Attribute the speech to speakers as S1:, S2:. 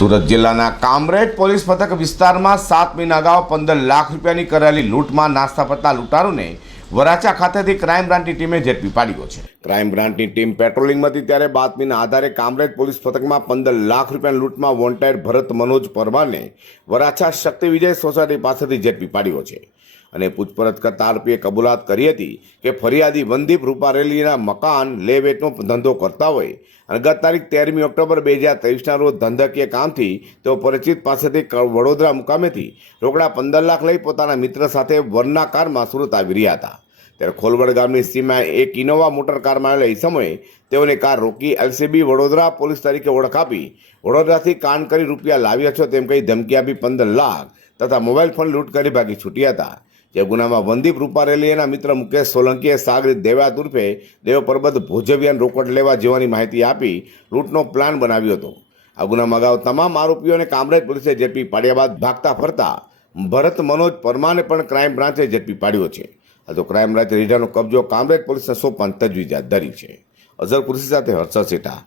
S1: સુરત જિલ્લાના કામરેજ પોલીસ મથક વિસ્તારમાં સાત મહિના અગાઉ પંદર લાખ રૂપિયાની કરાયેલી લૂંટમાં નાસ્તા પડતા લૂંટારૂને વરાછા ખાતેથી ક્રાઇમ બ્રાન્ચની ટીમે ઝડપી પાડ્યો છે. ક્રાઇમ બ્રાન્ચની ટીમ પેટ્રોલિંગમાં હતી ત્યારે બાતમીના આધારે કામરેજ પોલીસ પથકમાં પંદર લાખ રૂપિયા લૂંટમાં વોન્ટેડ ભરત મનોજ પરમારને વરાછા શક્તિ વિજય સોસાયટી પાસેથી ઝડપી પાડ્યો છે. અને પૂછપરછ કરતા આરોપીએ કબૂલાત કરી હતી કે ફરિયાદી વનદીપ રૂપારેલીના મકાન લે વેચનો ધંધો કરતા હોય અને ગત તારીખ તેરમી ઓક્ટોબર બે હજાર ત્રેવીસના રોજ ધંધકીય કામથી તેઓ પરિચિત પાસેથી વડોદરા મુકામેથી રોકડા પંદર લાખ લઈ પોતાના મિત્ર સાથે વરના કારમાં સુરત આવી રહ્યા હતા. ત્યારે ખોલવડ ગામની સીમા એક ઇનોવા મોટર કારમાં આવેલા એ સમયે તેઓને કાર રોકી એલસીબી વડોદરા પોલીસ તરીકે ઓળખ આપી. વડોદરાથી કાન કરી રૂપિયા લાવ્યા છો તેમ કહી ધમકી આપી પંદર લાખ તથા મોબાઈલ ફોન લૂંટ કરી ભાગી છૂટ્યા હતા. જે ગુનામાં વંદીપ રૂપારેલીના મિત્ર મુકેશ સોલંકીએ સાગરીત દેવાત ઉર્ફે દેવ પરબત ભોજવિયાન રોકડ લેવા જેવાની માહિતી આપી લૂંટનો પ્લાન બનાવ્યો હતો. આ ગુનામાં અગાઉ તમામ આરોપીઓને કામરેજ પોલીસે ઝડપી પાડ્યા બાદ ભાગતા ફરતા ભરત મનોજ પરમાને પણ ક્રાઇમ બ્રાન્ચે ઝડપી પાડ્યો છે. આ તો ક્રાઇમ બ્રાન્ચે રીઢાનો કબજો કામરેજ પોલીસને સોંપવાની તજવીજ હાથ ધરી છે. અઝર કુરશી સાથે હર્ષદ સેઠા